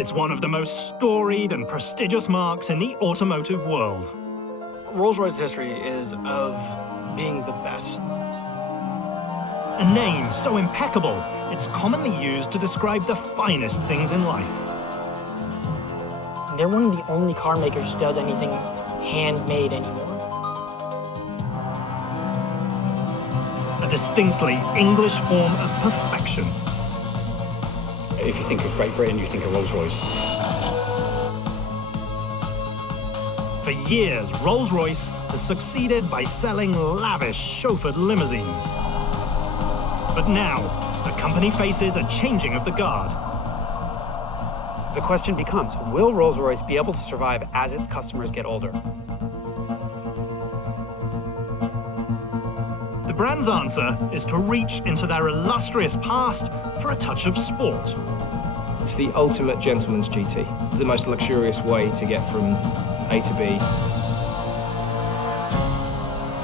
It's one of the most storied and prestigious marks in the automotive world. Rolls-Royce's history is of being the best. A name so impeccable, it's commonly used to describe the finest things in life. They're one of the only car makers who does anything handmade anymore. A distinctly English form of perfection. If you think of Great Britain, you think of Rolls-Royce. For years, Rolls-Royce has succeeded by selling lavish chauffeured limousines. But now, the company faces a changing of the guard. The question becomes, will Rolls-Royce be able to survive as its customers get older? The brand's answer is to reach into their illustrious past for a touch of sport. It's the ultimate gentleman's GT, the most luxurious way to get from A to B.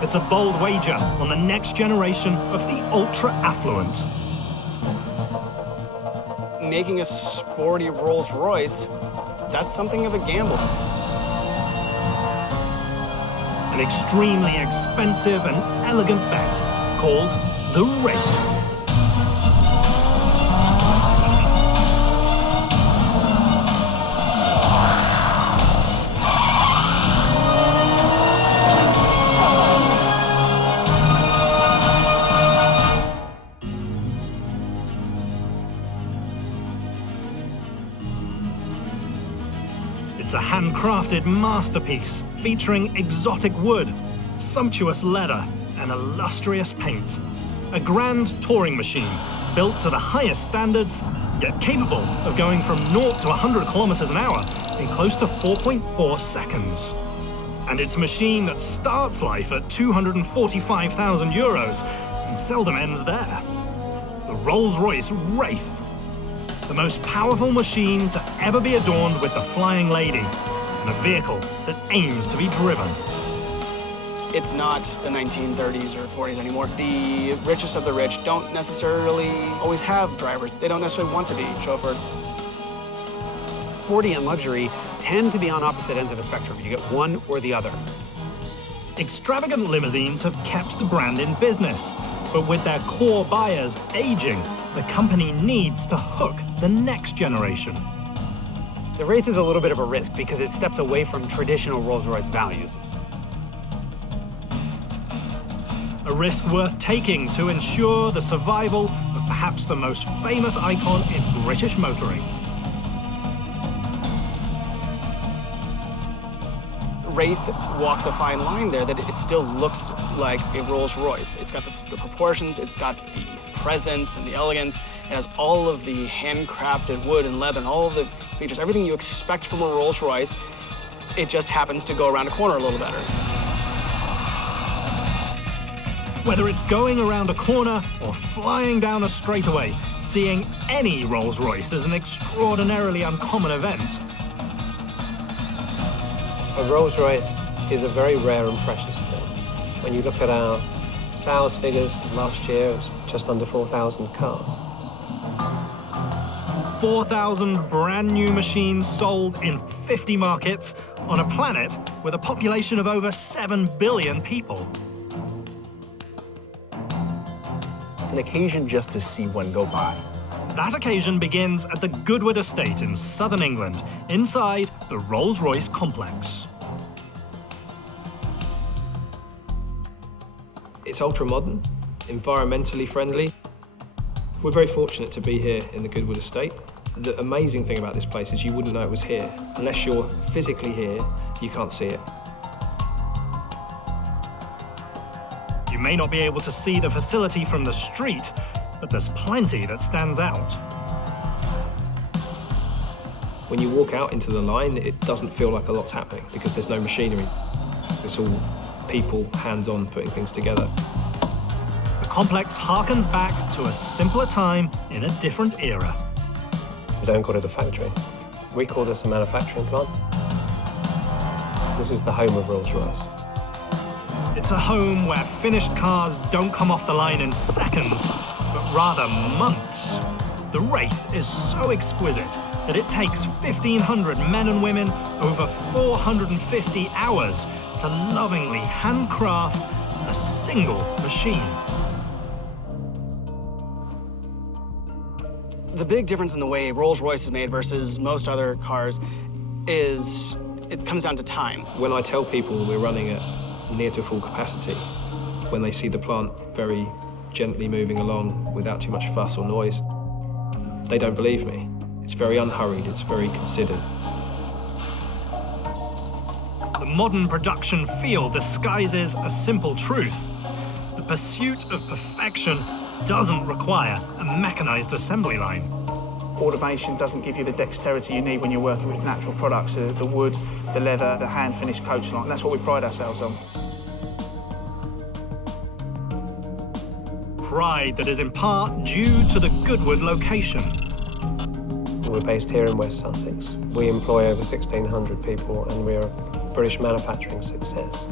It's a bold wager on the next generation of the ultra-affluent. Making a sporty Rolls-Royce, that's something of a gamble. An extremely expensive and elegant bet called the Wraith. It's a handcrafted masterpiece featuring exotic wood, sumptuous leather, and illustrious paint. A grand touring machine built to the highest standards, yet capable of going from 0 to 100 kilometers an hour in close to 4.4 seconds. And it's a machine that starts life at 245,000 euros and seldom ends there. The Rolls-Royce Wraith. The most powerful machine to ever be adorned with the Flying Lady, and a vehicle that aims to be driven. It's not the 1930s or 40s anymore. The richest of the rich don't necessarily always have drivers. They don't necessarily want to be chauffeured. Sporty and luxury tend to be on opposite ends of a spectrum. You get one or the other. Extravagant limousines have kept the brand in business, but with their core buyers aging, the company needs to hook the next generation. The Wraith is a little bit of a risk because it steps away from traditional Rolls-Royce values. A risk worth taking to ensure the survival of perhaps the most famous icon in British motoring. Wraith walks a fine line there that it still looks like a Rolls-Royce. It's got the proportions, it's got the presence and the elegance. It has all of the handcrafted wood and leather and all of the features, everything you expect from a Rolls-Royce. It just happens to go around a corner a little better. Whether it's going around a corner or flying down a straightaway, seeing any Rolls-Royce is an extraordinarily uncommon event. A Rolls-Royce is a very rare and precious thing. When you look at our sales figures last year, it was just under 4,000 cars. 4,000 brand new machines sold in 50 markets on a planet with a population of over 7 billion people. It's an occasion just to see one go by. That occasion begins at the Goodwood estate in southern England, inside the Rolls-Royce complex. It's ultra-modern, environmentally friendly. We're very fortunate to be here in the Goodwood estate. The amazing thing about this place is you wouldn't know it was here. Unless you're physically here, you can't see it. You may not be able to see the facility from the street, but there's plenty that stands out. When you walk out into the line, it doesn't feel like a lot's happening because there's no machinery. It's all people, hands-on, putting things together. The complex harkens back to a simpler time in a different era. We don't call it a factory. We call this a manufacturing plant. This is the home of Rolls-Royce. It's a home where finished cars don't come off the line in seconds, but rather months. The Wraith is so exquisite that it takes 1,500 men and women over 450 hours to lovingly handcraft a single machine. The big difference in the way Rolls-Royce is made versus most other cars is it comes down to time. When I tell people we're running at near to full capacity, when they see the plant very gently moving along without too much fuss or noise, they don't believe me. It's very unhurried, it's very considered. The modern production feel disguises a simple truth. The pursuit of perfection doesn't require a mechanized assembly line. Automation doesn't give you the dexterity you need when you're working with natural products, the wood, the leather, the hand-finished coach line. That's what we pride ourselves on. Pride that is in part due to the Goodwood location. We're based here in West Sussex. We employ over 1,600 people and we're a British manufacturing success.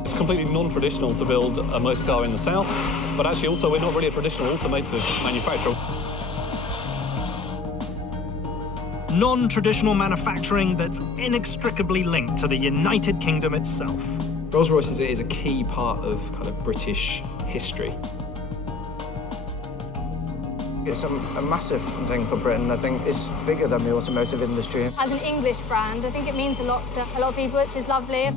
It's completely non-traditional to build a motor car in the south, but actually also we're not really a traditional automotive manufacturer. Non-traditional manufacturing that's inextricably linked to the United Kingdom itself. Rolls-Royce is a key part of kind of British history. It's a massive thing for Britain. I think it's bigger than the automotive industry. As an English brand, I think it means a lot to a lot of people, which is lovely.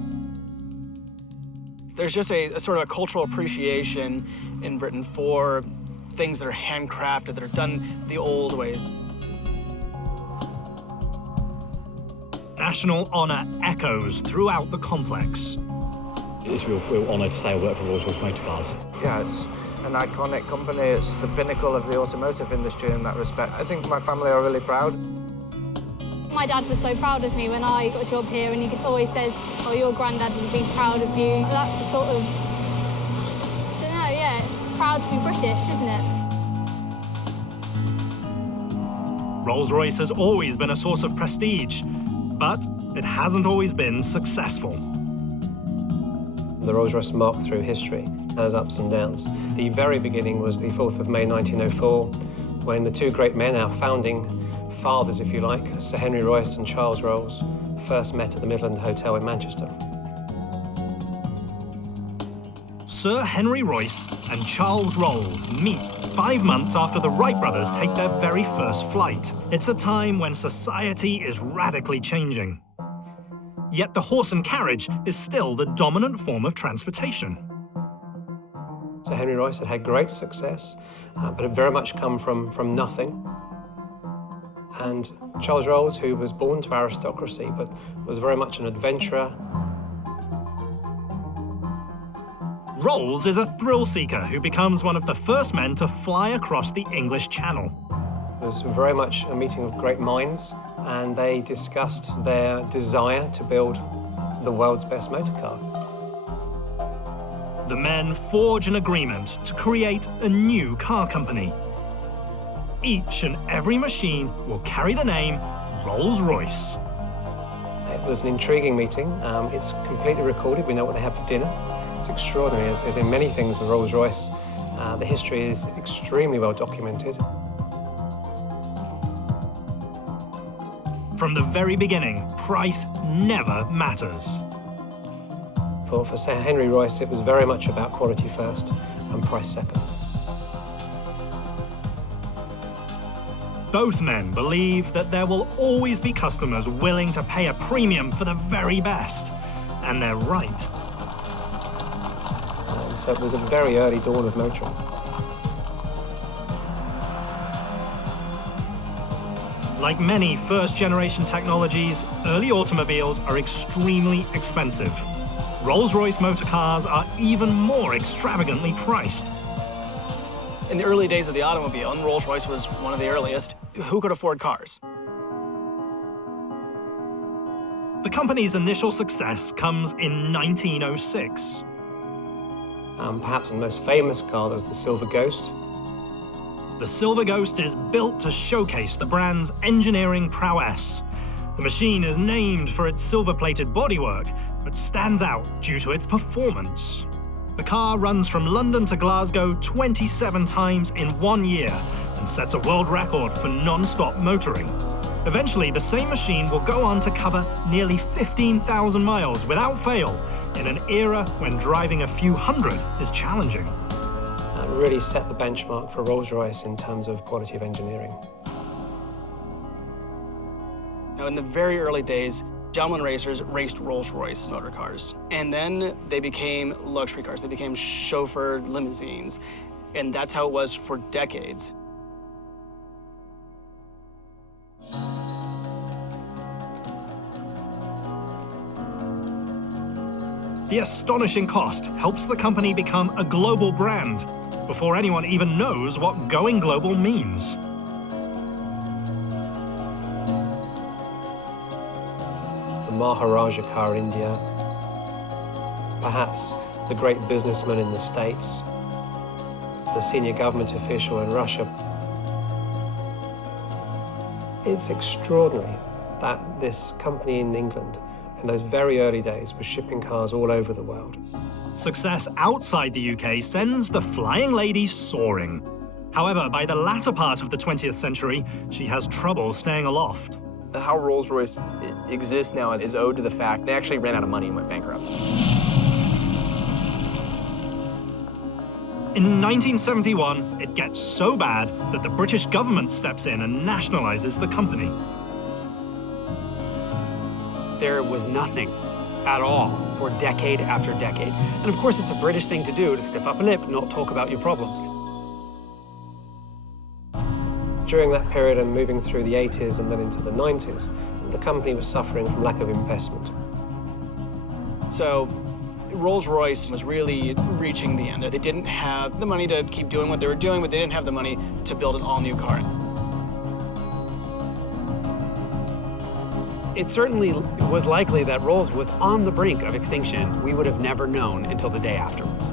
There's just a sort of a cultural appreciation in Britain for things that are handcrafted, that are done the old ways. National honour echoes throughout the complex. It's a real honour to say I work for Rolls-Royce Motor Cars. Yeah, it's an iconic company. It's the pinnacle of the automotive industry in that respect. I think my family are really proud. My dad was so proud of me when I got a job here, and he always says, oh, your granddad would be proud of you. That's a sort of, I don't know, yeah, proud to be British, isn't it? Rolls-Royce has always been a source of prestige, but it hasn't always been successful. The Rolls-Royce mark through history has ups and downs. The very beginning was the 4th of May 1904, when the two great men, our founding fathers, if you like, Sir Henry Royce and Charles Rolls, first met at the Midland Hotel in Manchester. Sir Henry Royce and Charles Rolls meet 5 months after the Wright brothers take their very first flight. It's a time when society is radically changing. Yet the horse and carriage is still the dominant form of transportation. Sir Henry Royce had great success, but had very much come from nothing. And Charles Rolls, who was born to aristocracy, but was very much an adventurer. Rolls is a thrill-seeker who becomes one of the first men to fly across the English Channel. It was very much a meeting of great minds, and they discussed their desire to build the world's best motor car. The men forge an agreement to create a new car company. Each and every machine will carry the name Rolls-Royce. It was an intriguing meeting. It's completely recorded. We know what they had for dinner. It's extraordinary, as in many things with Rolls-Royce. The history is extremely well documented. From the very beginning, price never matters. For Sir Henry Royce, it was very much about quality first and price second. Both men believe that there will always be customers willing to pay a premium for the very best, and they're right. So it was a very early dawn of motoring. Like many first-generation technologies, early automobiles are extremely expensive. Rolls-Royce motor cars are even more extravagantly priced. In the early days of the automobile, and Rolls-Royce was one of the earliest, who could afford cars? The company's initial success comes in 1906. Perhaps the most famous car was the Silver Ghost. The Silver Ghost is built to showcase the brand's engineering prowess. The machine is named for its silver-plated bodywork, but stands out due to its performance. The car runs from London to Glasgow 27 times in 1 year, and sets a world record for non-stop motoring. Eventually, the same machine will go on to cover nearly 15,000 miles without fail in an era when driving a few hundred is challenging. That really set the benchmark for Rolls-Royce in terms of quality of engineering. Now, in the very early days, gentlemen racers raced Rolls-Royce motor cars. And then they became luxury cars. They became chauffeured limousines. And that's how it was for decades. The astonishing cost helps the company become a global brand before anyone even knows what going global means. The Maharaja car India, perhaps the great businessman in the States, the senior government official in Russia. It's extraordinary that this company in England, in those very early days, was shipping cars all over the world. Success outside the UK sends the Flying Lady soaring. However, by the latter part of the 20th century, she has trouble staying aloft. How Rolls-Royce exists now is owed to the fact they actually ran out of money and went bankrupt. In 1971, it gets so bad that the British government steps in and nationalizes the company. There was nothing at all for decade after decade. And of course, it's a British thing to do, to stiff up a lip, not talk about your problems. During that period and moving through the 80s and then into the 90s, the company was suffering from lack of investment. So Rolls-Royce was really reaching the end. They didn't have the money to keep doing what they were doing, but they didn't have the money to build an all-new car. It certainly was likely that Rolls was on the brink of extinction. We would have never known until the day afterwards.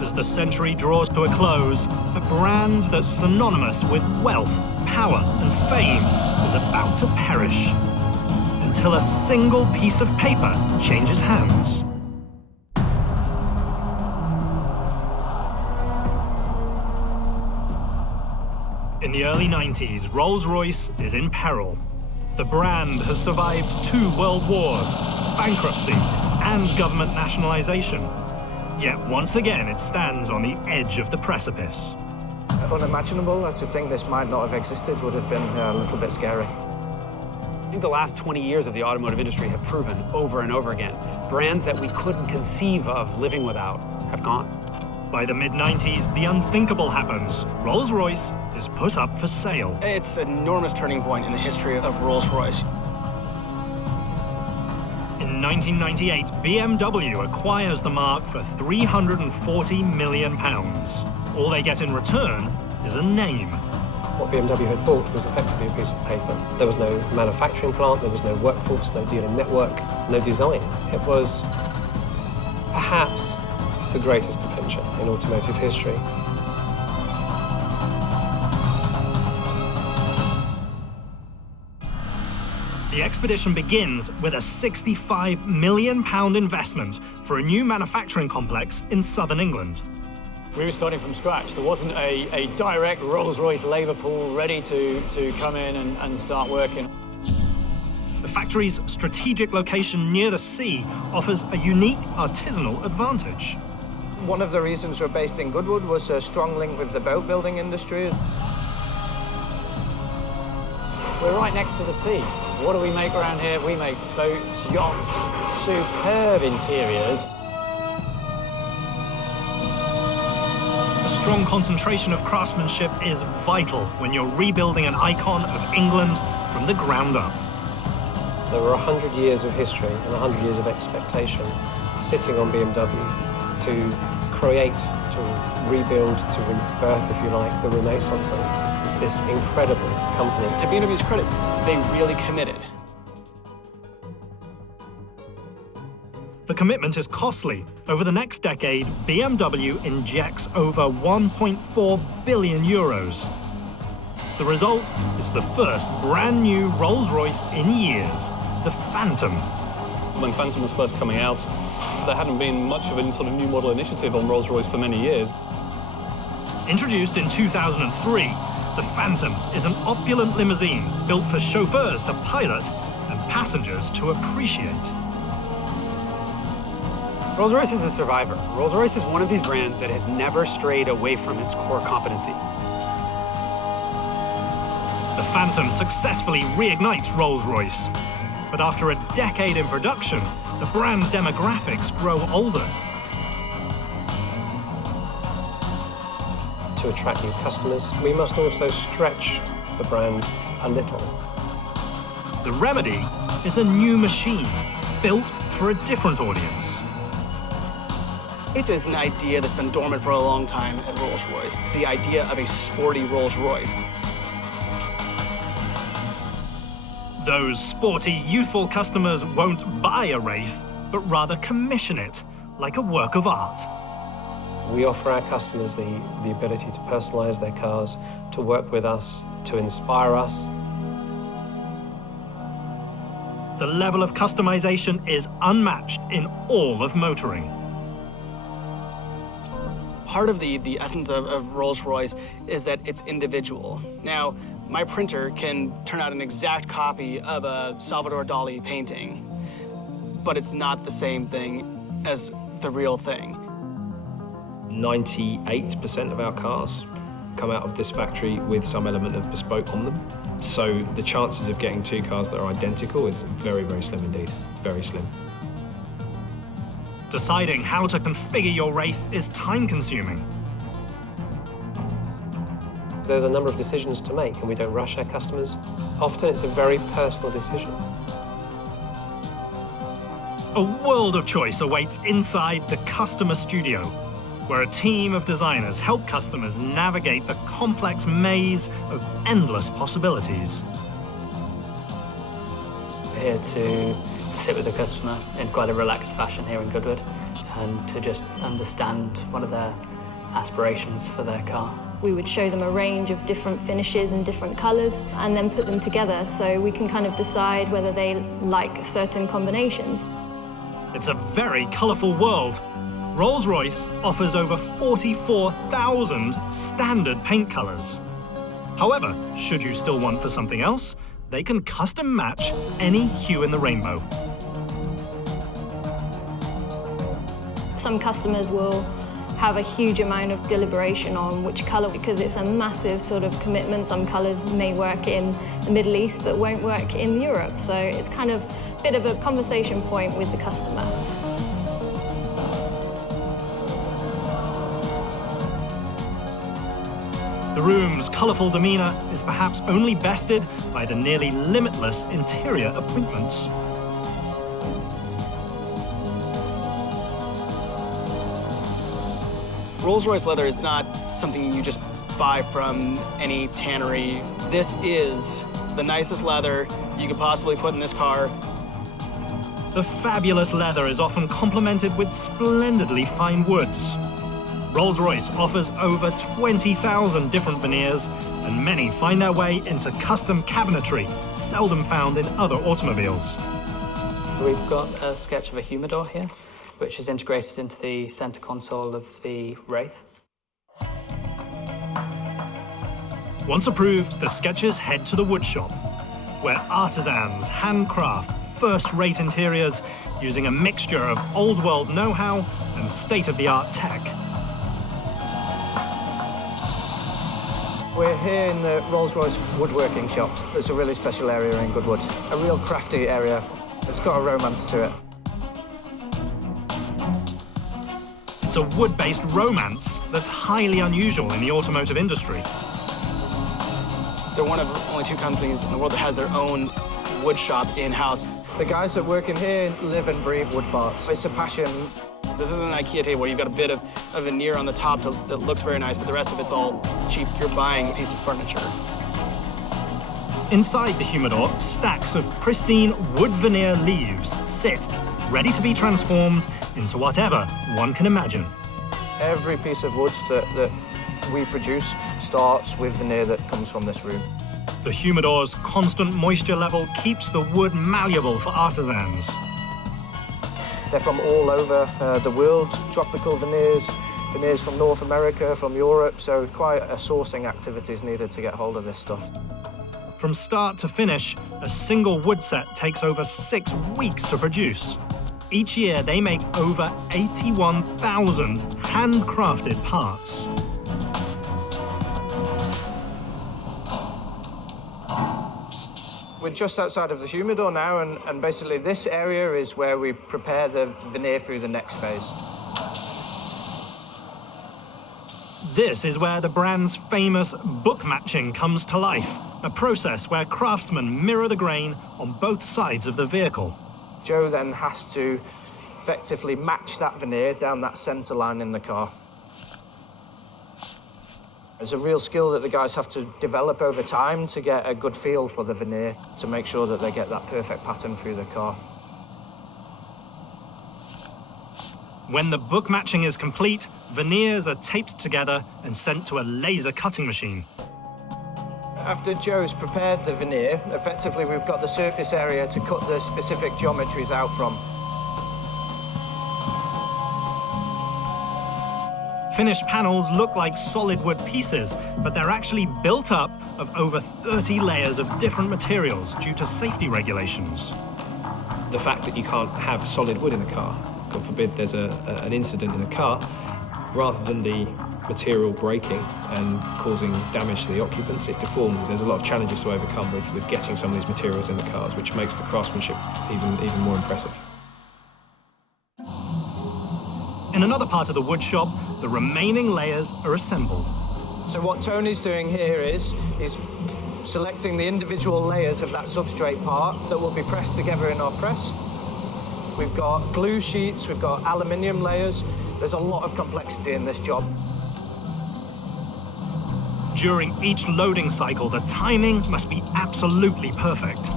As the century draws to a close, a brand that's synonymous with wealth, power, and fame is about to perish until a single piece of paper changes hands. In the early 90s, Rolls-Royce is in peril. The brand has survived 2 world wars, bankruptcy, and government nationalization. Yet once again, it stands on the edge of the precipice. Unimaginable. To think this might not have existed would have been a little bit scary. I think the last 20 years of the automotive industry have proven over and over again, brands that we couldn't conceive of living without have gone. By the mid-90s, the unthinkable happens. Rolls-Royce is put up for sale. It's an enormous turning point in the history of Rolls-Royce. In 1998, BMW acquires the marque for £340 million. All they get in return is a name. What BMW had bought was effectively a piece of paper. There was no manufacturing plant, there was no workforce, no dealing network, no design. It was perhaps the greatest adventure in automotive history. The expedition begins with a £65 million investment for a new manufacturing complex in southern England. We were starting from scratch. There wasn't a direct Rolls-Royce labour pool ready to come in and start working. The factory's strategic location near the sea offers a unique artisanal advantage. One of the reasons we're based in Goodwood was a strong link with the boat building industry. We're right next to the sea. What do we make around here? We make boats, yachts, superb interiors. A strong concentration of craftsmanship is vital when you're rebuilding an icon of England from the ground up. There were 100 years of history and 100 years of expectation sitting on BMW to create, to rebuild, to rebirth, if you like, the renaissance of this incredible company. To BMW's credit, they really committed. The commitment is costly. Over the next decade, BMW injects over 1.4 billion euros. The result is the first brand new Rolls-Royce in years, the Phantom. when Phantom was first coming out, there hadn't been much of a sort of new model initiative on Rolls-Royce for many years. Introduced in 2003, the Phantom is an opulent limousine built for chauffeurs to pilot and passengers to appreciate. Rolls-Royce is a survivor. Rolls-Royce is one of these brands that has never strayed away from its core competency. The Phantom successfully reignites Rolls-Royce. But after a decade in production, the brand's demographics grow older. To attract new customers, we must also stretch the brand a little. The remedy is a new machine built for a different audience. It is an idea that's been dormant for a long time at Rolls-Royce, the idea of a sporty Rolls-Royce. Those sporty, youthful customers won't buy a Wraith, but rather commission it, like a work of art. We offer our customers the ability to personalize their cars, to work with us, to inspire us. The level of customization is unmatched in all of motoring. Part of the essence of Rolls-Royce is that it's individual. Now, my printer can turn out an exact copy of a Salvador Dali painting, but it's not the same thing as the real thing. 98% of our cars come out of this factory with some element of bespoke on them. So the chances of getting two cars that are identical is very, very slim indeed. Very slim. Deciding how to configure your Wraith is time-consuming. There's a number of decisions to make, and we don't rush our customers. Often it's a very personal decision. A world of choice awaits inside the customer studio, where a team of designers help customers navigate the complex maze of endless possibilities. Here to sit with the customer in quite a relaxed fashion here in Goodwood and to just understand what are their aspirations for their car. We would show them a range of different finishes and different colours and then put them together so we can kind of decide whether they like certain combinations. It's a very colourful world. Rolls-Royce offers over 44,000 standard paint colours. However, should you still want for something else, they can custom match any hue in the rainbow. Some customers will have a huge amount of deliberation on which colour because it's a massive sort of commitment. Some colours may work in the Middle East but won't work in Europe, so it's kind of a bit of a conversation point with the customer. The room's colourful demeanour is perhaps only bested by the nearly limitless interior appointments. Rolls-Royce leather is not something you just buy from any tannery. This is the nicest leather you could possibly put in this car. The fabulous leather is often complemented with splendidly fine woods. Rolls-Royce offers over 20,000 different veneers, and many find their way into custom cabinetry, seldom found in other automobiles. We've got a sketch of a humidor here, which is integrated into the center console of the Wraith. Once approved, the sketches head to the wood shop, where artisans handcraft first-rate interiors using a mixture of old-world know-how and state-of-the-art tech. We're here in the Rolls-Royce woodworking shop. It's a really special area in Goodwood, a real crafty area. It's got a romance to it. It's a wood-based romance that's highly unusual in the automotive industry. They're one of only two companies in the world that has their own wood shop in-house. The guys that work in here live and breathe wood parts. It's a passion. This is an IKEA table where you've got a bit of a veneer on the top that looks very nice, but the rest of it's all cheap. You're buying a piece of furniture. Inside the humidor, stacks of pristine wood veneer leaves sit, ready to be transformed into whatever one can imagine. Every piece of wood that we produce starts with veneer that comes from this room. The humidor's constant moisture level keeps the wood malleable for artisans. They're from all over the world, tropical veneers, veneers from North America, from Europe, so quite a sourcing activity is needed to get hold of this stuff. From start to finish, a single wood set takes over 6 weeks to produce. Each year, they make over 81,000 handcrafted parts. We're just outside of the humidor now, and basically this area is where we prepare the veneer through the next phase. This is where the brand's famous book matching comes to life, a process where craftsmen mirror the grain on both sides of the vehicle. Joe then has to effectively match that veneer down that centre line in the car. It's a real skill that the guys have to develop over time to get a good feel for the veneer, to make sure that they get that perfect pattern through the car. When the book matching is complete, veneers are taped together and sent to a laser cutting machine. After Joe's prepared the veneer, effectively we've got the surface area to cut the specific geometries out from. Finished panels look like solid wood pieces, but they're actually built up of over 30 layers of different materials due to safety regulations. The fact that you can't have solid wood in the car, God forbid there's an incident in the car, rather than the material breaking and causing damage to the occupants, it deforms. There's a lot of challenges to overcome with getting some of these materials in the cars, which makes the craftsmanship even more impressive. In another part of the wood shop, the remaining layers are assembled. So what Tony's doing here is he's selecting the individual layers of that substrate part that will be pressed together in our press. We've got glue sheets, we've got aluminium layers. There's a lot of complexity in this job. During each loading cycle, the timing must be absolutely perfect.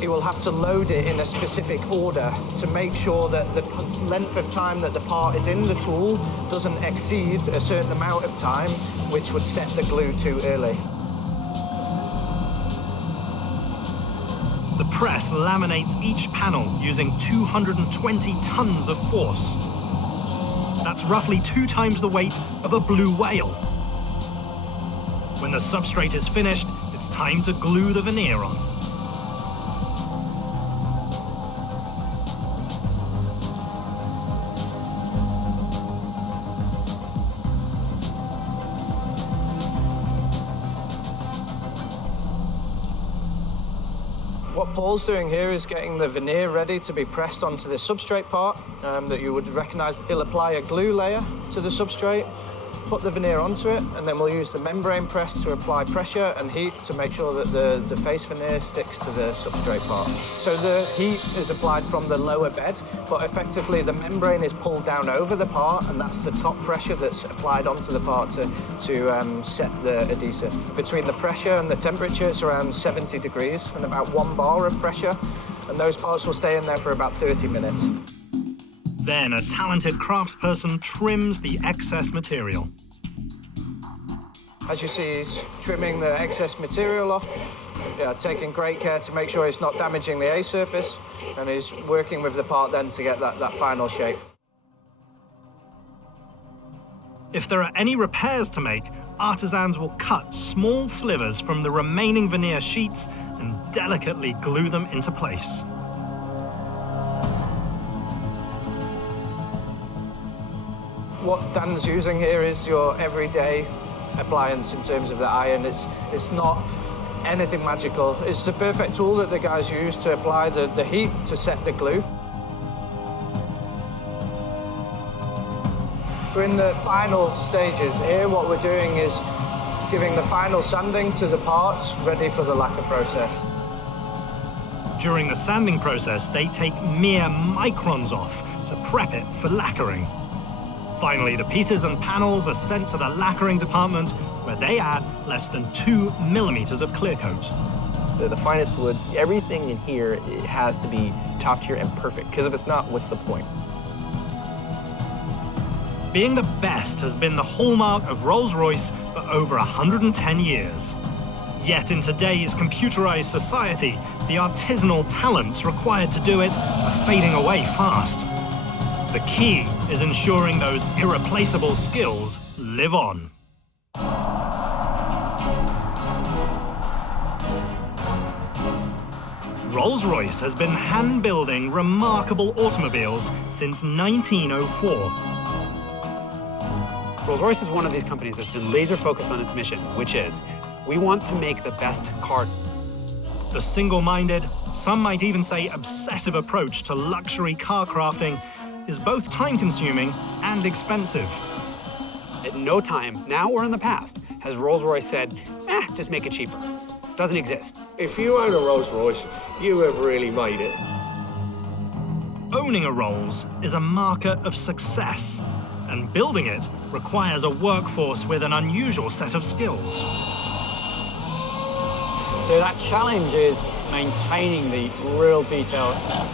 He will have to load it in a specific order to make sure that the length of time that the part is in the tool doesn't exceed a certain amount of time, which would set the glue too early. The press laminates each panel using 220 tons of force. That's roughly 2 times the weight of a blue whale. When the substrate is finished, it's time to glue the veneer on. What Paul's doing here is getting the veneer ready to be pressed onto the substrate part that you would recognise. He'll apply a glue layer to the substrate, put the veneer onto it, and then we'll use the membrane press to apply pressure and heat to make sure that the face veneer sticks to the substrate part. So the heat is applied from the lower bed, but effectively the membrane is pulled down over the part, and that's the top pressure that's applied onto the part to set the adhesive. Between the pressure and the temperature, it's around 70 degrees and about 1 bar of pressure, and those parts will stay in there for about 30 minutes. Then a talented craftsperson trims the excess material. As you see, he's trimming the excess material off, taking great care to make sure it's not damaging the A-surface, and he's working with the part then to get that final shape. If there are any repairs to make, artisans will cut small slivers from the remaining veneer sheets and delicately glue them into place. What Dan's using here is your everyday appliance in terms of the iron. It's not anything magical. It's the perfect tool that the guys use to apply the heat to set the glue. We're in the final stages here. What we're doing is giving the final sanding to the parts ready for the lacquer process. During the sanding process, they take mere microns off to prep it for lacquering. Finally, the pieces and panels are sent to the lacquering department, where they add less than 2 millimeters of clear coat. The finest woods, everything in here, it has to be top tier and perfect, because if it's not, what's the point? Being the best has been the hallmark of Rolls-Royce for over 110 years. Yet in today's computerized society, the artisanal talents required to do it are fading away fast. The key is ensuring those irreplaceable skills live on. Rolls-Royce has been hand-building remarkable automobiles since 1904. Rolls-Royce is one of these companies that's been laser-focused on its mission, which is, we want to make the best car. The single-minded, some might even say obsessive approach to luxury car crafting is both time-consuming and expensive. At no time, now or in the past, has Rolls-Royce said, just make it cheaper. Doesn't exist. If you own a Rolls-Royce, you have really made it. Owning a Rolls is a marker of success, and building it requires a workforce with an unusual set of skills. So that challenge is maintaining the real detail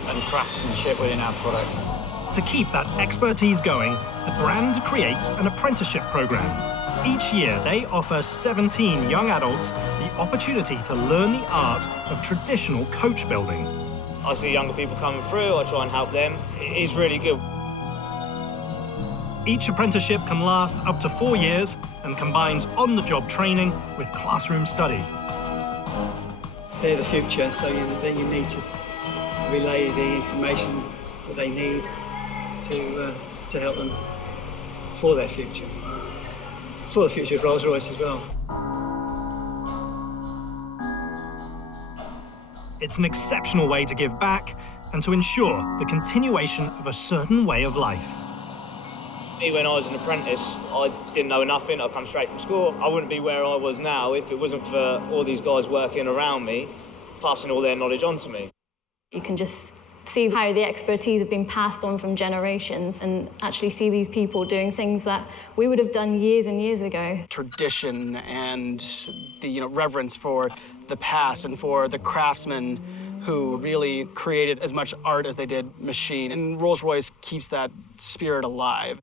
and craftsmanship within our product. To keep that expertise going, the brand creates an apprenticeship program. Each year, they offer 17 young adults the opportunity to learn the art of traditional coach building. I see younger people coming through, I try and help them. It is really good. Each apprenticeship can last up to 4 years and combines on-the-job training with classroom study. They're the future, so you need to relay the information that they need to help them for their future. For the future of Rolls-Royce as well. It's an exceptional way to give back and to ensure the continuation of a certain way of life. Me, when I was an apprentice, I didn't know nothing. I'd come straight from school. I wouldn't be where I was now if it wasn't for all these guys working around me, passing all their knowledge on to me. You can just see how the expertise have been passed on from generations and actually see these people doing things that we would have done years and years ago. Tradition and the reverence for the past and for the craftsmen who really created as much art as they did machine. And Rolls-Royce keeps that spirit alive.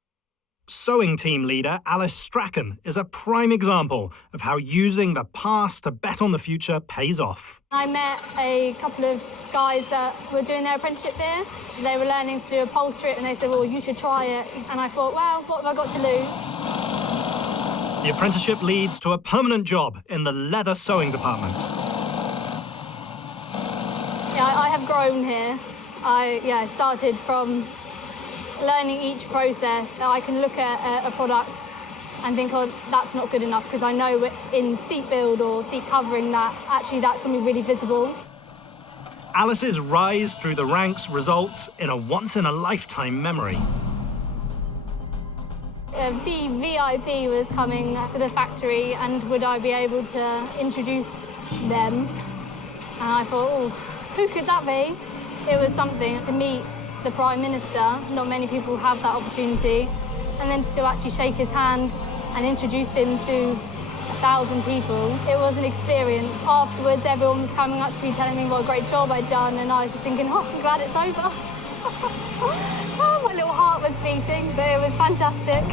Sewing team leader Alice Strachan is a prime example of how using the past to bet on the future pays off. I met a couple of guys that were doing their apprenticeship here. They were learning to do upholstery and they said, well, you should try it. And I thought, well, what have I got to lose? The apprenticeship leads to a permanent job in the leather sewing department. Yeah, I have grown here. I started from learning each process. I can look at a product and think, oh, that's not good enough, because I know in seat build or seat covering that actually that's going to be really visible. Alice's rise through the ranks results in a once-in-a-lifetime memory. A VIP was coming to the factory, and would I be able to introduce them? And I thought, oh, who could that be? It was something to meet the Prime Minister. Not many people have that opportunity. And then to actually shake his hand and introduce him to 1,000 people, it was an experience. Afterwards, everyone was coming up to me telling me what a great job I'd done, and I was just thinking, oh, I'm glad it's over. Oh, my little heart was beating, but it was fantastic.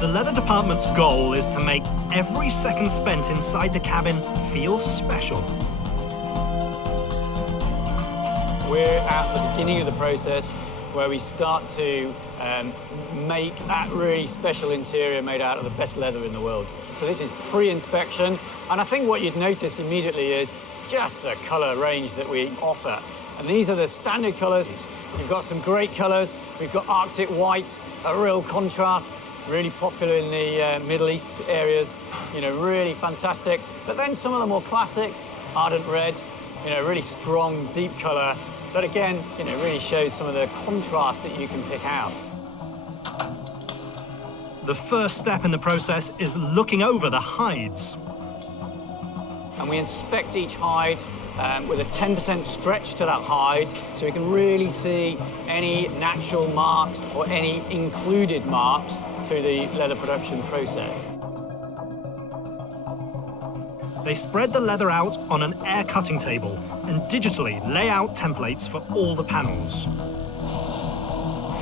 The leather department's goal is to make every second spent inside the cabin feel special. We're at the beginning of the process where we start to make that really special interior made out of the best leather in the world. So this is pre-inspection, and I think what you'd notice immediately is just the colour range that we offer. And these are the standard colours. We've got some great colours. We've got Arctic white, a real contrast, really popular in the Middle East areas, really fantastic. But then some of the more classics, ardent red, really strong, deep colour, that again, really shows some of the contrast that you can pick out. The first step in the process is looking over the hides. And we inspect each hide with a 10% stretch to that hide, so we can really see any natural marks or any included marks through the leather production process. They spread the leather out on an air cutting table and digitally lay out templates for all the panels.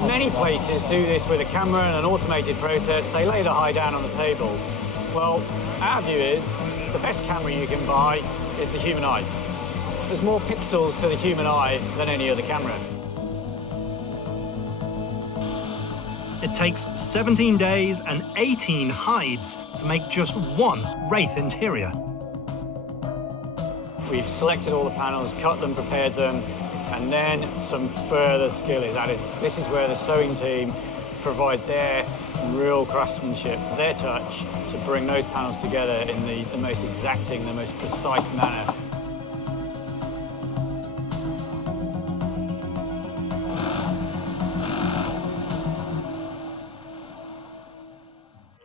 Many places do this with a camera and an automated process. They lay the high down on the table. Well, our view is the best camera you can buy is the human eye. There's more pixels to the human eye than any other camera. It takes 17 days and 18 hides to make just one Wraith interior. We've selected all the panels, cut them, prepared them, and then some further skill is added. This is where the sewing team provide their real craftsmanship, their touch, to bring those panels together in the most exacting, the most precise manner.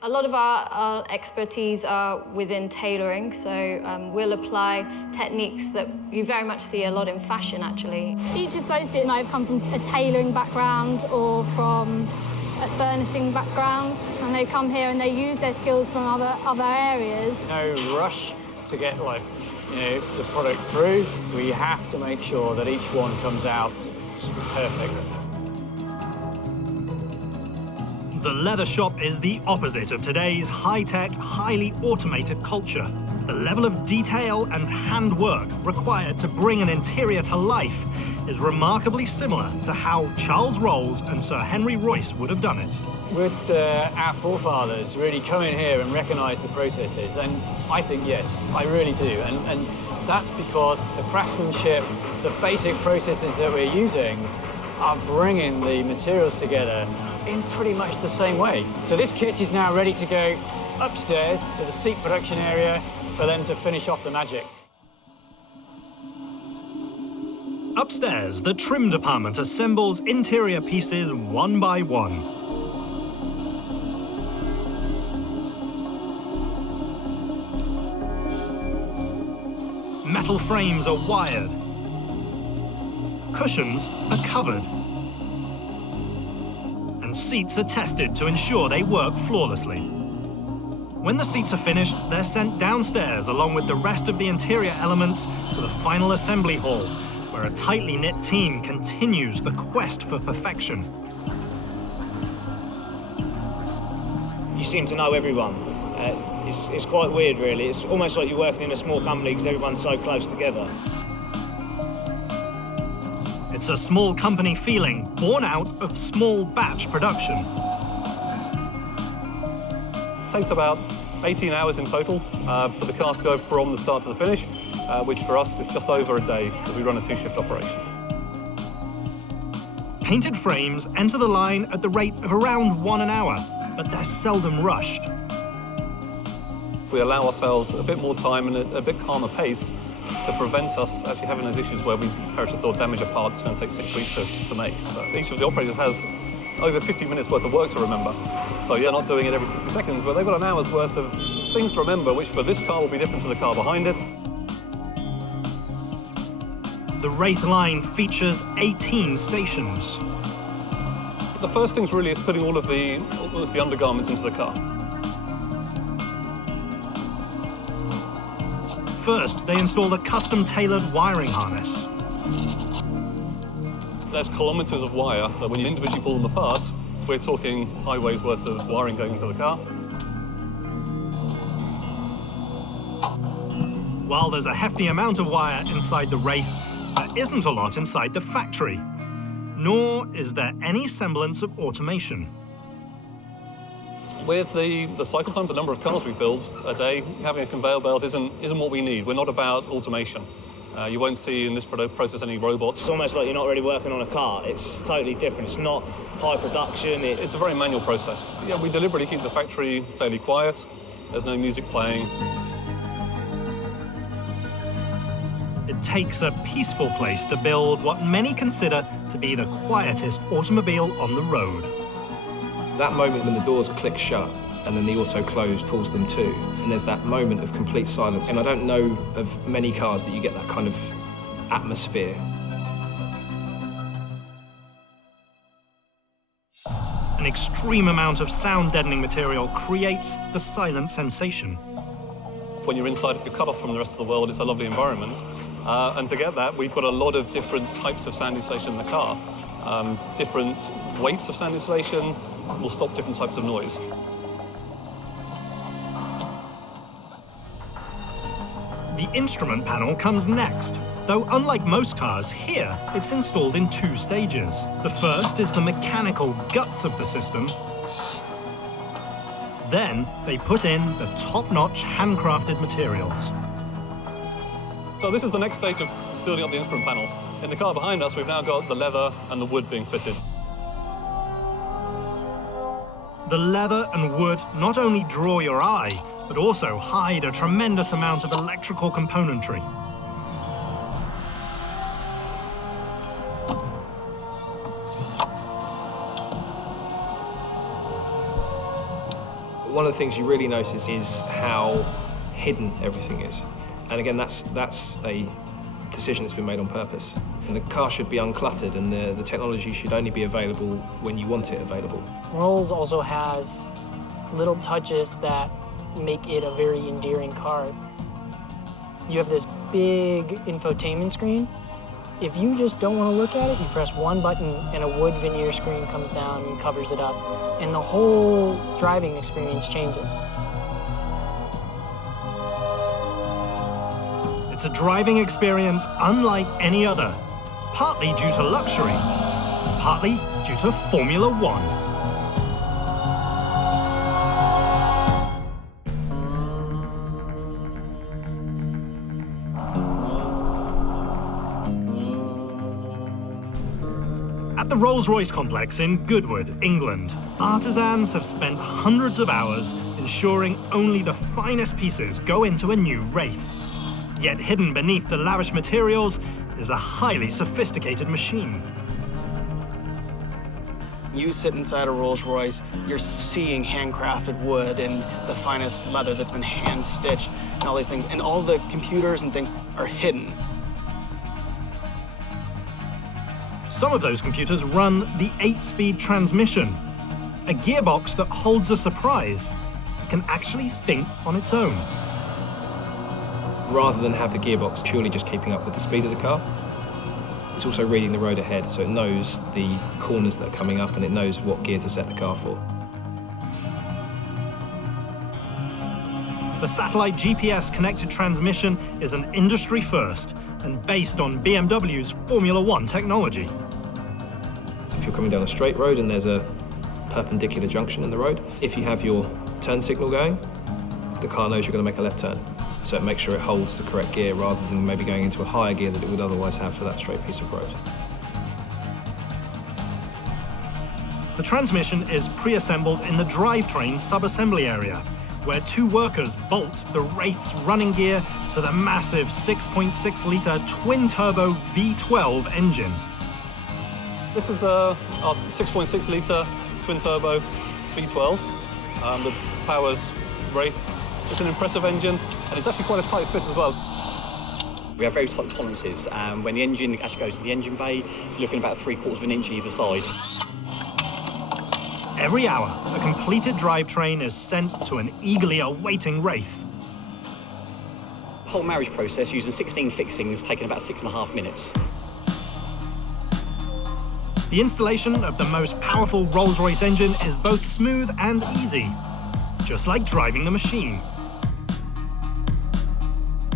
A lot of our expertise are within tailoring, so we'll apply techniques that you very much see a lot in fashion, actually. Each associate might have come from a tailoring background or from a furnishing background, and they come here and they use their skills from other areas. No rush to get the product through. We have to make sure that each one comes out perfect. The leather shop is the opposite of today's high-tech, highly automated culture. The level of detail and handwork required to bring an interior to life is remarkably similar to how Charles Rolls and Sir Henry Royce would have done it. Would our forefathers really come in here and recognise the processes? And I think yes, I really do. And that's because the craftsmanship, the basic processes that we're using are bringing the materials together in pretty much the same way. So this kit is now ready to go upstairs to the seat production area for them to finish off the magic. Upstairs, the trim department assembles interior pieces one by one. Metal frames are wired. Cushions are covered. And seats are tested to ensure they work flawlessly. When the seats are finished, they're sent downstairs along with the rest of the interior elements to the final assembly hall, where a tightly knit team continues the quest for perfection. You seem to know everyone. It's quite weird, really. It's almost like you're working in a small company because everyone's so close together. It's a small company feeling born out of small batch production. It takes about 18 hours in total for the car to go from the start to the finish, which for us is just over a day because we run a two-shift operation. Painted frames enter the line at the rate of around 1 an hour, but they're seldom rushed. We allow ourselves a bit more time and a bit calmer pace to prevent us actually having those issues where we perish a thought damage a part that's going to take 6 weeks to make. So each of the operators has over 50 minutes worth of work to remember. So you're not doing it every 60 seconds, but they've got an hour's worth of things to remember, which for this car will be different to the car behind it. The Wraith line features 18 stations. The first thing really is putting all of the undergarments into the car. First, they install the custom-tailored wiring harness. There's kilometres of wire that when you individually pull them apart, we're talking highways worth of wiring going into the car. While there's a hefty amount of wire inside the Wraith, there isn't a lot inside the factory. Nor is there any semblance of automation. With the cycle times, the number of cars we build a day, having a conveyor belt isn't what we need. We're not about automation. You won't see in this process any robots. It's almost like you're not really working on a car. It's totally different. It's not high production. It's a very manual process. Yeah, we deliberately keep the factory fairly quiet. There's no music playing. It takes a peaceful place to build what many consider to be the quietest automobile on the road. That moment when the doors click shut and then the auto close pulls them to, and there's that moment of complete silence. And I don't know of many cars that you get that kind of atmosphere. An extreme amount of sound-deadening material creates the silent sensation. When you're inside, you're cut off from the rest of the world. It's a lovely environment. And to get that, we put a lot of different types of sound insulation in the car. Different weights of sound insulation will stop different types of noise. The instrument panel comes next, though unlike most cars, here it's installed in 2 stages. The first is the mechanical guts of the system. Then they put in the top-notch handcrafted materials. So this is the next stage of building up the instrument panels. In the car behind us, we've now got the leather and the wood being fitted. The leather and wood not only draw your eye, but also hide a tremendous amount of electrical componentry. One of the things you really notice is how hidden everything is. And again, that's a decision that's been made on purpose. And the car should be uncluttered, and the technology should only be available when you want it available. Rolls also has little touches that make it a very endearing car. You have this big infotainment screen. If you just don't want to look at it, you press one button and a wood veneer screen comes down and covers it up. And the whole driving experience changes. It's a driving experience unlike any other, partly due to luxury, partly due to Formula One. At the Rolls-Royce complex in Goodwood, England, artisans have spent hundreds of hours ensuring only the finest pieces go into a new Wraith. Yet hidden beneath the lavish materials is a highly sophisticated machine. You sit inside a Rolls-Royce, you're seeing handcrafted wood and the finest leather that's been hand-stitched and all these things, and all the computers and things are hidden. Some of those computers run the 8-speed transmission, a gearbox that holds a surprise. It can actually think on its own. Rather than have the gearbox purely just keeping up with the speed of the car, it's also reading the road ahead, so it knows the corners that are coming up and it knows what gear to set the car for. The satellite GPS-connected transmission is an industry first and based on BMW's Formula One technology. If you're coming down a straight road and there's a perpendicular junction in the road, if you have your turn signal going, the car knows you're going to make a left turn. So it makes sure it holds the correct gear rather than maybe going into a higher gear that it would otherwise have for that straight piece of road. The transmission is pre-assembled in the drivetrain sub-assembly area, where 2 workers bolt the Wraith's running gear to the massive 6.6-litre twin-turbo V12 engine. This is our 6.6-litre twin-turbo V12 that powers Wraith. It's an impressive engine, and it's actually quite a tight fit as well. We have very tight tolerances, and when the engine actually goes to the engine bay, you're looking about 3/4 of an inch either side. Every hour, a completed drivetrain is sent to an eagerly awaiting Wraith. The whole marriage process using 16 fixings taking about 6.5 minutes. The installation of the most powerful Rolls-Royce engine is both smooth and easy, just like driving the machine.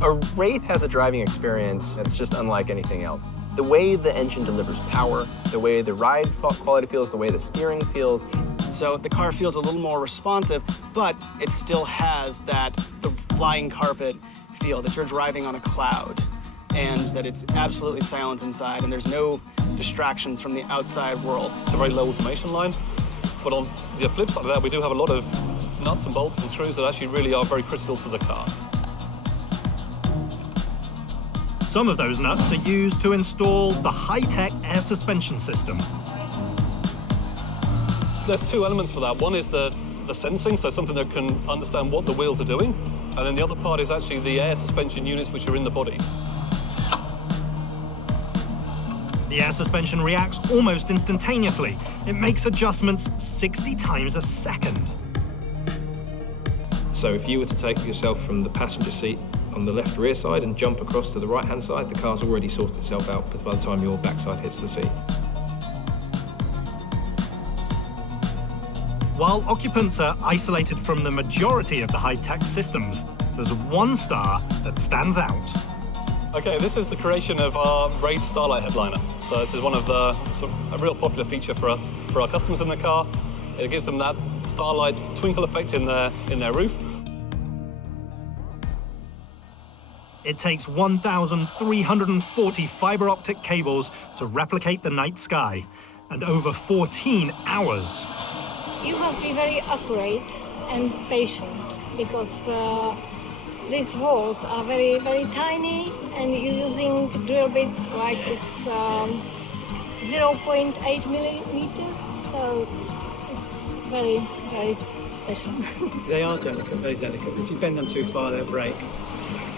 A Wraith has a driving experience that's just unlike anything else. The way the engine delivers power, the way the ride quality feels, the way the steering feels. So the car feels a little more responsive, but it still has that the flying carpet feel that you're driving on a cloud, and that it's absolutely silent inside, and there's no distractions from the outside world. It's a very low automation line, but on the flip side of that, we do have a lot of nuts and bolts and screws that actually really are very critical to the car. Some of those nuts are used to install the high-tech air suspension system. There's 2 elements for that. One is the sensing, so something that can understand what the wheels are doing, and then the other part is actually the air suspension units which are in the body. The air suspension reacts almost instantaneously. It makes adjustments 60 times a second. So if you were to take yourself from the passenger seat on the left rear side and jump across to the right-hand side, the car's already sorted itself out by the time your backside hits the seat. While occupants are isolated from the majority of the high-tech systems, there's one star that stands out. Okay, this is the creation of our Wraith Starlight headliner. So this is one of the a real popular feature for our customers in the car. It gives them that starlight twinkle effect in their roof. It takes 1,340 fiber optic cables to replicate the night sky, and over 14 hours. You must be very accurate and patient, because these holes are very, very tiny, and you're using drill bits like it's 0.8 millimeters, so it's very, very special. They are delicate, very delicate. If you bend them too far, they'll break.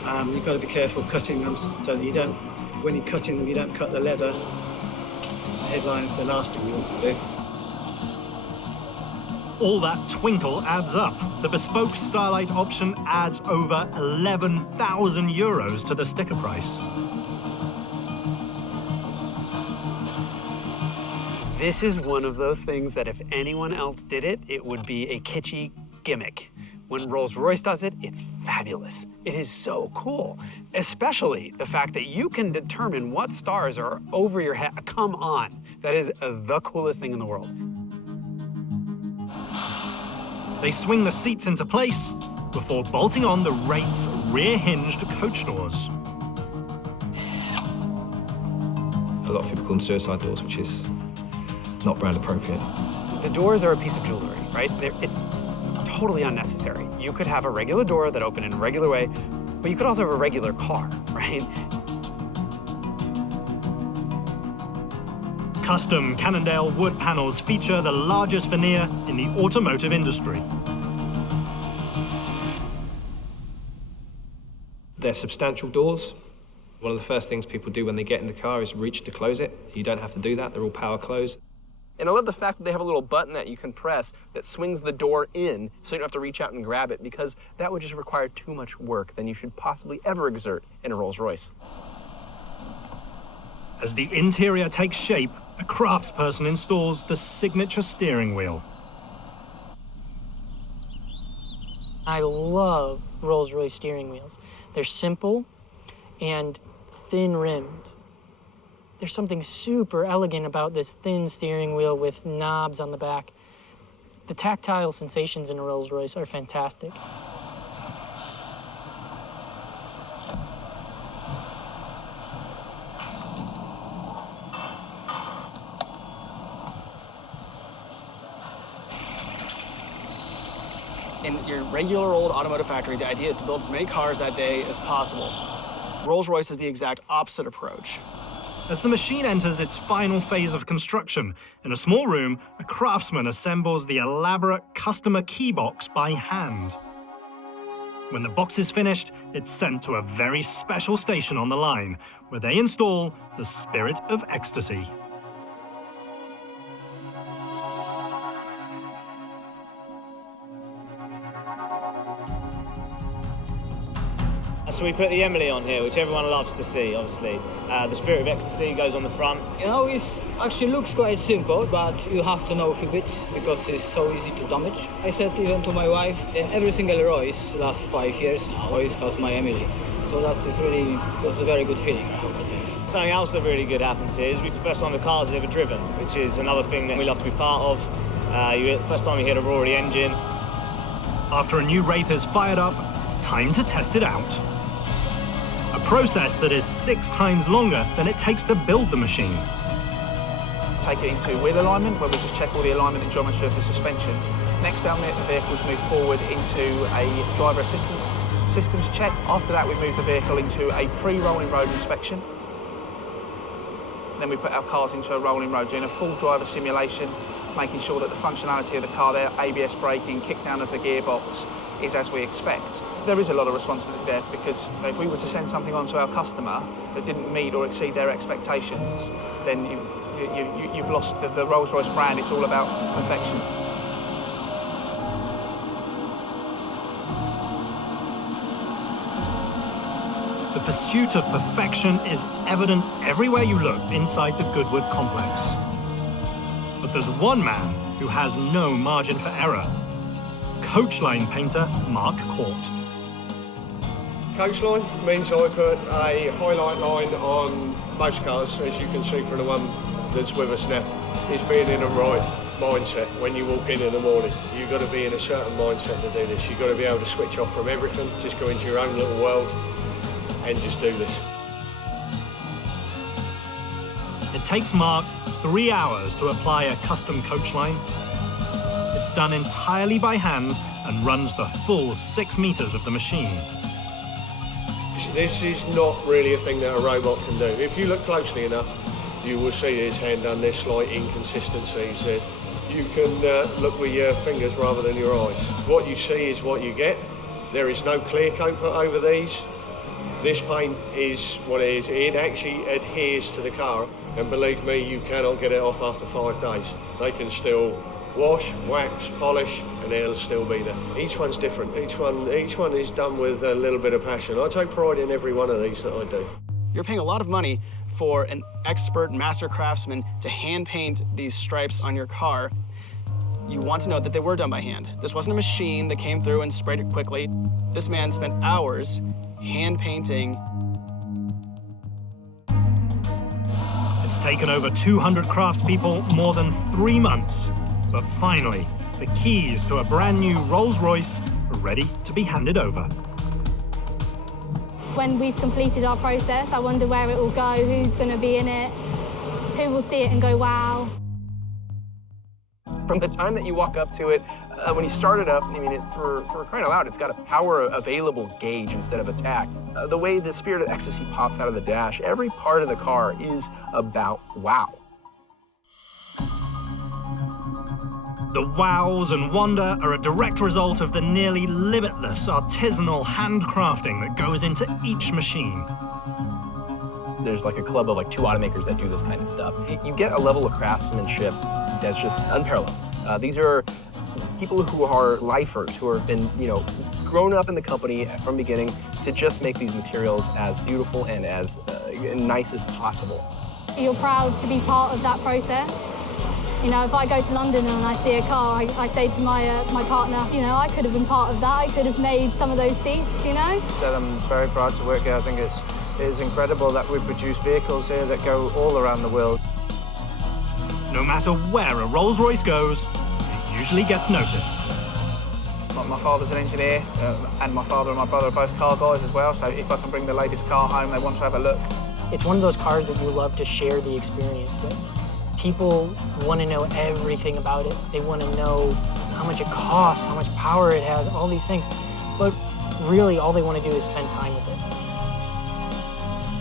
You've got to be careful cutting them so that you don't, when you're cutting them, you don't cut the leather. The headline's the last thing you want to do. All that twinkle adds up. The bespoke Starlight option adds over 11,000 euros to the sticker price. This is one of those things that if anyone else did it, it would be a kitschy gimmick. When Rolls-Royce does it, it's fabulous. It is so cool, especially the fact that you can determine what stars are over your head. Come on, that is the coolest thing in the world. They swing the seats into place before bolting on the Wraith's rear-hinged coach doors. A lot of people call them suicide doors, which is not brand appropriate. The doors are a piece of jewelry, right? It's totally unnecessary. You could have a regular door that opened in a regular way, but you could also have a regular car, right? Custom Cannondale wood panels feature the largest veneer in the automotive industry. They're substantial doors. One of the first things people do when they get in the car is reach to close it. You don't have to do that, they're all power closed. And I love the fact that they have a little button that you can press that swings the door in so you don't have to reach out and grab it, because that would just require too much work than you should possibly ever exert in a Rolls-Royce. As the interior takes shape, a craftsperson installs the signature steering wheel. I love Rolls-Royce steering wheels. They're simple and thin-rimmed. There's something super elegant about this thin steering wheel with knobs on the back. The tactile sensations in a Rolls-Royce are fantastic. In your regular old automotive factory, the idea is to build as many cars that day as possible. Rolls-Royce is the exact opposite approach. As the machine enters its final phase of construction, in a small room, a craftsman assembles the elaborate customer key box by hand. When the box is finished, it's sent to a very special station on the line, where they install the Spirit of Ecstasy. So we put the Emily on here, which everyone loves to see, obviously. The Spirit of Ecstasy goes on the front. You know, it actually looks quite simple, but you have to know a few bits because it's so easy to damage. I said even to my wife, every single Royce last 5 years always has my Emily. So that's a very good feeling, I have to say. Something else that really good happens here is it's the first time the car's ever driven, which is another thing that we love to be part of. First time you hear the Rory engine. After a new Wraith is fired up, it's time to test it out. A process that is 6 times longer than it takes to build the machine. Take it into wheel alignment, where we just check all the alignment and geometry of the suspension. Next, our vehicles move forward into a driver assistance systems check. After that, we move the vehicle into a pre-rolling road inspection. Then we put our cars into a rolling road, doing a full driver simulation, making sure that the functionality of the car there, ABS braking, kick down of the gearbox, is as we expect. There is a lot of responsibility there, because if we were to send something on to our customer that didn't meet or exceed their expectations, then you've lost the Rolls-Royce brand. It's all about perfection. The pursuit of perfection is evident everywhere you look inside the Goodwood complex. But there's one man who has no margin for error. Coachline painter Mark Court. Coachline means I put a highlight line on most cars, as you can see from the one that's with us now. It's being in a right mindset when you walk in the morning. You've got to be in a certain mindset to do this. You've got to be able to switch off from everything, just go into your own little world and just do this. It takes Mark 3 hours to apply a custom coachline. It's done entirely by hand and runs the full 6 meters of the machine. This is not really a thing that a robot can do. If you look closely enough, you will see his hand done. There's slight inconsistencies there. You can look with your fingers rather than your eyes. What you see is what you get. There is no clear coat put over these. This paint is what it is. It actually adheres to the car, and believe me, you cannot get it off after 5 days. They can still wash, wax, polish, and it'll still be there. Each one's different. Each one is done with a little bit of passion. I take pride in every one of these that I do. You're paying a lot of money for an expert master craftsman to hand paint these stripes on your car. You want to know that they were done by hand. This wasn't a machine that came through and sprayed it quickly. This man spent hours hand painting. It's taken over 200 craftspeople more than 3 months. But finally, the keys to a brand new Rolls-Royce are ready to be handed over. When we've completed our process, I wonder where it will go, who's going to be in it, who will see it and go, wow. From the time that you walk up to it, when you start it up, I mean, for crying out loud, it's got a power available gauge instead of attack. The way the spirit of ecstasy pops out of the dash, every part of the car is about wow. The wows and wonder are a direct result of the nearly limitless artisanal handcrafting that goes into each machine. There's like a club of like 2 automakers that do this kind of stuff. You get a level of craftsmanship that's just unparalleled. These are people who are lifers, who have been, grown up in the company from the beginning to just make these materials as beautiful and as nice as possible. You're proud to be part of that process. If I go to London and I see a car, I say to my partner, I could have been part of that. I could have made some of those seats, So I'm very proud to work here. I think it is incredible that we produce vehicles here that go all around the world. No matter where a Rolls-Royce goes, it usually gets noticed. My father's an engineer, and my father and my brother are both car guys as well, so if I can bring the latest car home, they want to have a look. It's one of those cars that you love to share the experience with. People want to know everything about it. They want to know how much it costs, how much power it has, all these things. But really, all they want to do is spend time with it.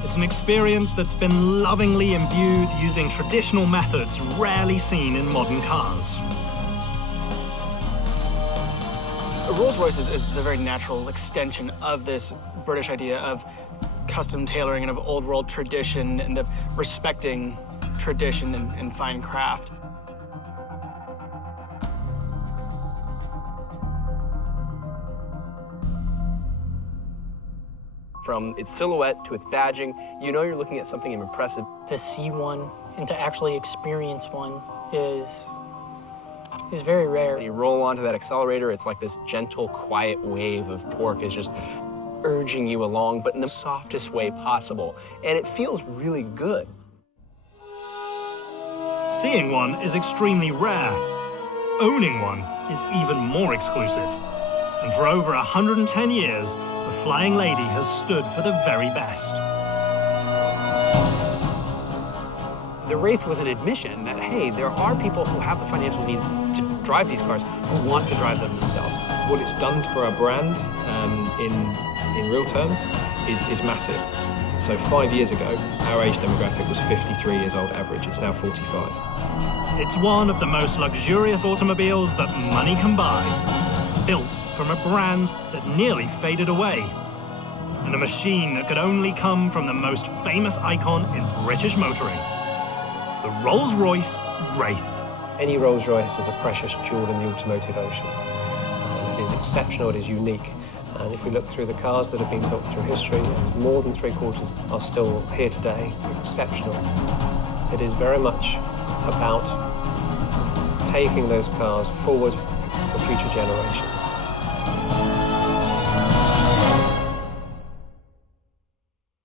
It's an experience that's been lovingly imbued using traditional methods rarely seen in modern cars. Rolls-Royce is the very natural extension of this British idea of custom tailoring and of old world tradition and of respecting tradition and fine craft. From its silhouette to its badging, you're looking at something impressive. To see one and to actually experience one is very rare. When you roll onto that accelerator, it's like this gentle, quiet wave of torque is just urging you along, but in the softest way possible. And it feels really good. Seeing one is extremely rare. Owning one is even more exclusive. And for over 110 years, the Flying Lady has stood for the very best. The Wraith was an admission that, hey, there are people who have the financial means to drive these cars, who want to drive them themselves. What it's done for our brand in real terms is massive. So 5 years ago, our age demographic was 53 years old average. It's now 45. It's one of the most luxurious automobiles that money can buy. Built from a brand that nearly faded away. And a machine that could only come from the most famous icon in British motoring. The Rolls-Royce Wraith. Any Rolls-Royce is a precious jewel in the automotive ocean. It is exceptional, it is unique. And if we look through the cars that have been built through history, more than 3/4 are still here today, exceptional. It is very much about taking those cars forward for future generations.